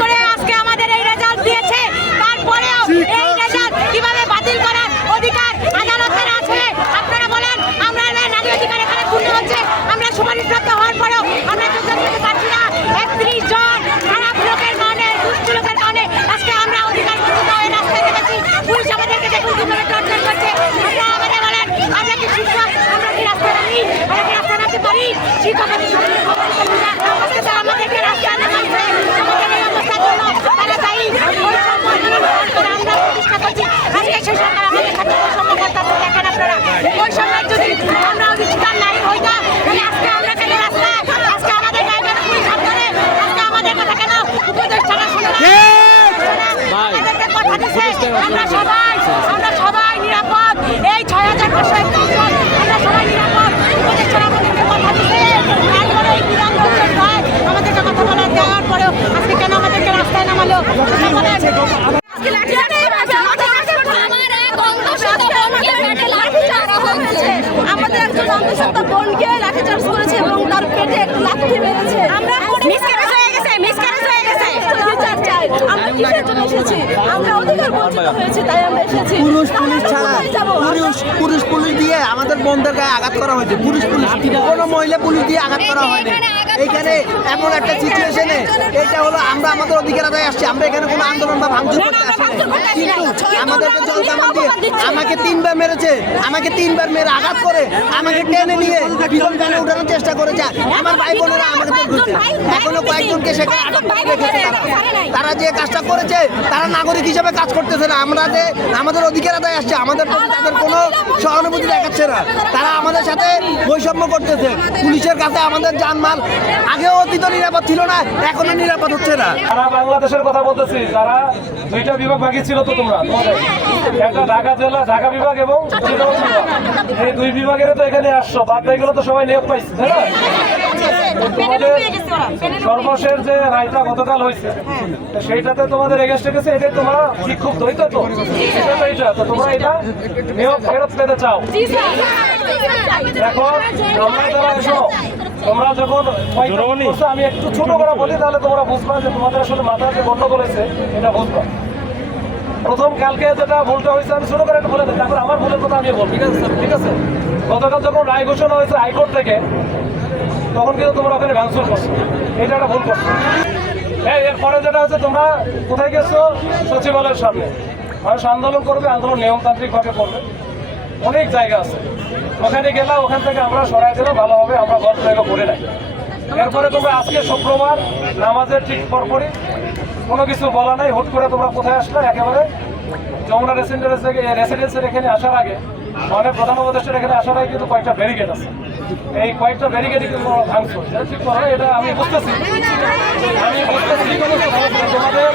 করে আজকে আমাদের এই রেজাল্ট দিয়েছে। তারপরেও এই রেজাল্ট কীভাবে বাতিল করার অধিকার আদালতের আছে? আপনারা বলেন, আমরা নারী অধিকার হচ্ছে, আমরা সুপারিশপ্রাপ্ত হওয়ার পরেও লোকের কারণে আজকে আমরা অধিকার শিক্ষক শিক্ষক আছে শরীরে খবর পাচ্ছি না আজকে তারা আমাদেরকে রাস্তায় নামাচ্ছে আমাদের এই অবস্থার জন্য তারা দায়ী বৈষম্য নির্মূল করে আমরা প্রতিষ্ঠা করছি আজকে সেই সরকার আমাদের সাথে বৈষম্য করতেছে দেখেন আপনারা বৈষম্যের যদি আমরা অধিকার নাই হইতাম তাহলে আজকে আমরা কেন রাস্তায় আজকে আমাদের ড্রাইভার পুলিশ হাত ধরে আজকে আমাদের কথা কেন উপদেষ্টারা শুনে না আমাদেরকে কথা দিছে আমরা সবাই আমরা সবাই নিরাপদ। এই ছয় হাজার পাঁচশো একত্রিশ আমরা সবাই নিরাপদ। উপদেষ্টারা আমাদেরকে কথা দিছে তারপরে এই বিরাম হচ্ছে ভয় আমাদেরকে কথা বলা দেওয়ার পরেও আজকে কেন আমাদেরকে রাস্তায় নামালো? আমাদের একজন অন্ধসত্ত্বা বোনকে লাঠিচার্জ করেছে এবং তার পেটে একটু লাথি মেরেছে আমরা মিসক্যারেজ হয়ে গেছে মিসক্যারেজ হয়ে গেছে বিচার চাই আমরা কিসের জন্য এসেছি? আমরা অধিকার বঞ্চিত হয়েছি তাই আমরা এসেছি। পুরুষ পুলিশ ছাড়া পুরুষ পুরুষ পুলিশ দিয়ে আমাদের গায়ে আঘাত করা হয়েছে। পুরুষ পুলিশ। কোনো মহিলা পুলিশ দিয়ে আঘাত করা হয়নি। এখানে এমন একটা সিচুয়েশনে এটা হলো আমরা আমাদের অধিকার আদায় আসছি আমরা এখানে কোনো আন্দোলন বা ভাঙচুর করতে আসি কিন্তু আমাদেরকে জল দিয়ে আমাকে তিনবার মেরেছে আমাকে তিনবার মেরে আঘাত করে আমাকে টেনে নিয়ে পিছন টানে উঠানোর চেষ্টা করেছে। আমার ভাই বোনেরা আমাকে করছে এখনও কয়েকজনকে সেখানে আটক করে রেখেছে তারা। তারা যে কাজটা করেছে তারা নাগরিক হিসেবে কাজ করতেছে না। আমরা যে আমাদের অধিকার আদায় আসছে আমাদের প্রতি তাদের কোনো সহানুভূতি দেখাচ্ছে না। তারা আমাদের সাথে বৈষম্য করতেছে। পুলিশের কাছে আমাদের জানমাল আগেও অতীত নিরাপদ ছিল না এখনও নিরাপদ হচ্ছে না। সারা বাংলাদেশের কথা বলতেছি যারা দুইটা বিভাগ ভাগই ছিল তো তোমরা। একটা ঢাকা জেলা ঢাকা বিভাগ এবং এই দুই বিভাগের তো এখানে আসছো বাদ এগুলো তো সবাই নিয়োগ পাইছে তাই না? তোমাদের সর্বশেষ যে রায়টা গতকাল হয়েছে সেইটাতে তোমাদের এগেস্টে গেছে এটাই তোমরা খুব দ্বৈত তো। এটা তো তোমরা এটা নিয়োগ ফেরত পেতে চাও। দেখো আমরা যারা এসো তোমরা যখন আমি একটু ছোট করে বলি তাহলে তোমরা বুঝবা যে তোমাদের আসলে মাথায় যে গন্ডগোল হয়েছে এটা বুঝবা। প্রথম কালকে যেটা ভুলটা হয়েছে আমি ছোট করে বলে দিই তারপর আমার ভুলের কথা আমি বলব ঠিক আছে ঠিক আছে? গতকাল যখন রায় ঘোষণা হয়েছে হাইকোর্ট থেকে তখন কিন্তু তোমরা ওখানে ভাঙচুর করছ। এটা একটা ভুল করছ। এই এরপরে যেটা হচ্ছে তোমরা কোথায় গেছো? সচিবালয়ের সামনে। মানুষ আন্দোলন করবে আন্দোলন নিয়মতান্ত্রিকভাবে করবে। অনেক জায়গা আছে। ওখানে গেলাম, ওখান থেকে আমরা সরাই দিলে ভালো হবে, আমরা গল্প জায়গা করে নাই। এরপরে তোমরা আজকে শুক্রবার নামাজের ঠিক পরপরই কোনো কিছু বলা নাই, হুট করে তোমরা কোথায় আসলে? একেবারে যমুনা রেসিডেন্স থেকে রেসিডেন্সের এখানে আসার আগে মানে প্রধান উপদেষ্টার এখানে আসার আগে কিন্তু কয়েকটা ব্যারিকেড আছে। এই কয়েকটা ব্যারিকেডই কিন্তু ভাঙছো ঠিক এটা আমি বুঝতেছি। আমি বুঝতেছি তোমাদের